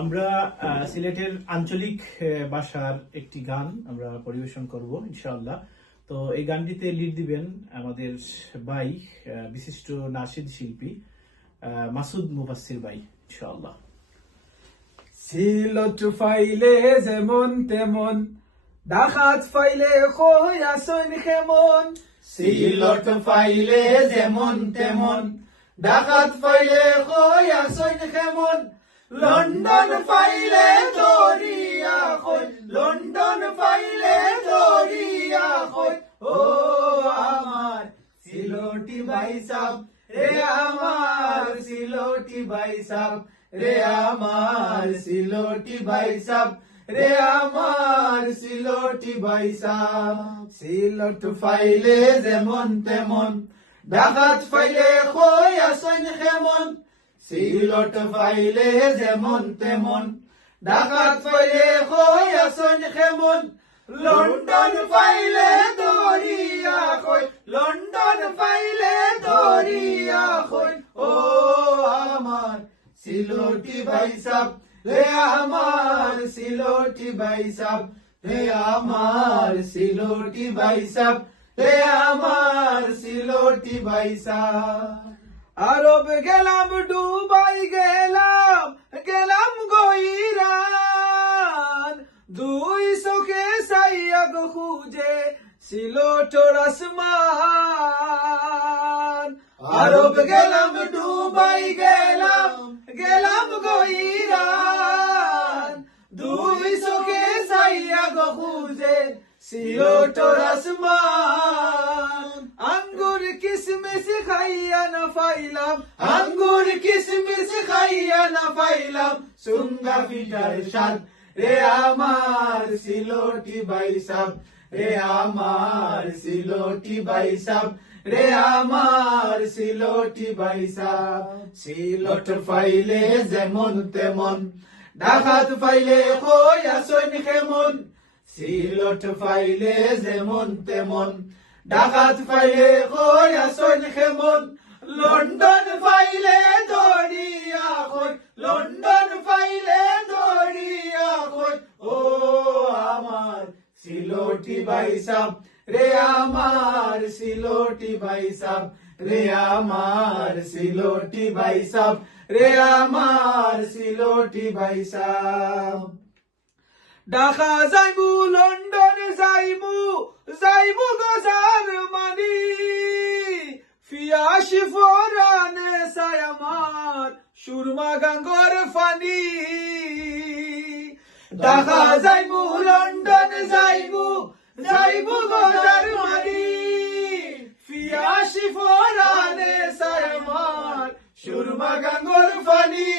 আমরা সিলেটের আঞ্চলিক ভাষার একটি গান আমরা পরিবেশন করব ইনশাআল্লাহ। তো এই গানটিতে লিড দিবেন আমাদের ভাই বিশিষ্ট নাশিদ শিল্পী মাসুদ মুফাসসির ভাই ইনশাআল্লাহ। সিলত ফাইলে যেমন তেমন, ডাকাত ফাইলে কই আসন কেমন। সিলত ফাইলে যেমন তেমন, ডাকাত ফাইলে কই আসন কেমন। লন্ডন ফাইলে দরিয়া কই, লন্ডন ফাইলে দরিয়া কই। ও আমার সিলোটি ভাই সাব রে, আমার সিলোটি ভাই সাব রে, আমার সিলোটি ভাই সাব রে, আমার সিলোটি ভাই সাব। সিলত ফাইলে যেমন তেমন, ডাকাত ফাইলে কই আসন কেমন। সিলত ফাইলে যেমন তেমন, ডাকাত ফাইলে কই আসন কেমন। লন্ডন ফাইলে দরিয়া কই, লন্ডন ফাইলে দরিয়া কই। ও আমার সিলোটি ভাই সাব রে, আমার সিলোটি ভাই সাব রে, আমার সিলোটি ভাই সাব রে, আমার সিলোটি ভাই সাব। আরব গেলাম, দুবাই গেলাম, গেলাম গইরান। দুই চোখে চাইয়া গো খুঁজে সিলোটর আসমান। আরব গেলাম, দুবাই গেলাম, গেলাম গইরান। দুই চোখে চাইয়া গো খুঁজে সিলোটর আসমান। আঙ্গুর কিসমিস খাইয়া না পাইলাম, আঙ্গুর কিসমিস খাইয়া না পাইলাম। সুঙ্গা পিঠার স্বাদ রে, আমার সিলোটি ভাই সাব রে, আমার সিলোটি ভাই সাব রে, আমার সিলোটি ভাই সাব। সিলট ফাইলে যেমন তেমন, ডাকাত ফাইলে কই আসন কেমন। সিলট ফাইলে যেমন তেমন, ডাকাত ফাইলে কই আসন কেমন। লন্ডন ফাইলে দরিয়া কই, লন্ডন ফাইলে দরিয়া কই। ও আমার সিলোটি ভাই সাব রে, আমার সিলোটি ভাই সাব রে, আমার সিলোটি ভাই সাব রে, আমার সিলোটি ভাই সাব। ঢাকা যাইবু, লন্ডন যাইবু, যাইবু গো জার্মানি। ফিয়াসি ফরানে চাই আমার সুরমা গাঙ্গর ফানি। ঢাকা যাইবু, লন্ডন যাইবু, যাইবু গো জার্মানি। ফিয়াসি ফরানে চাই আমার সুরমা গাঙ্গর ফানি।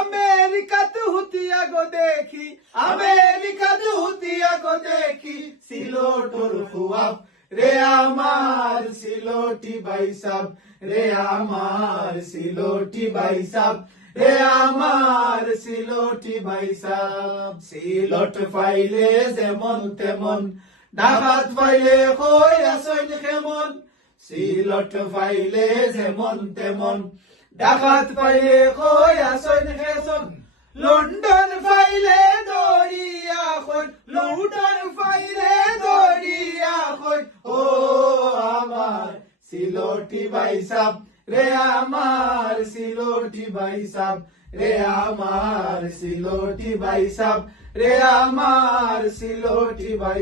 আমেরিকাতে হুতিয়া গো দেখি, আমেরিকাতে হুতিয়া গো দেখি। সিলোটর খুয়াব রে, আমার সিলোটি ভাই সাব রে, আমার সিলোটি ভাই সাব রে, আমার সিলোটি ভাই সাব। সিলট ফাইলে যেমন তেমন, ডাকাত ফাইলে কই আসন কেমন। সিলট ফাইলে যেমন তেমন, ডাকাত ফাইলে কই আসন কেমন। লন্ডন ফাইলে দরিয়া কই, লন্ডন ফাইলে দরিয়া কই। ও আমার সিলোটি ভাই সাব রে, আমার সিলোটি ভাই সাব রে, আমার সিলোটি ভাই সাব রে, আমার সিলোটি ভাই।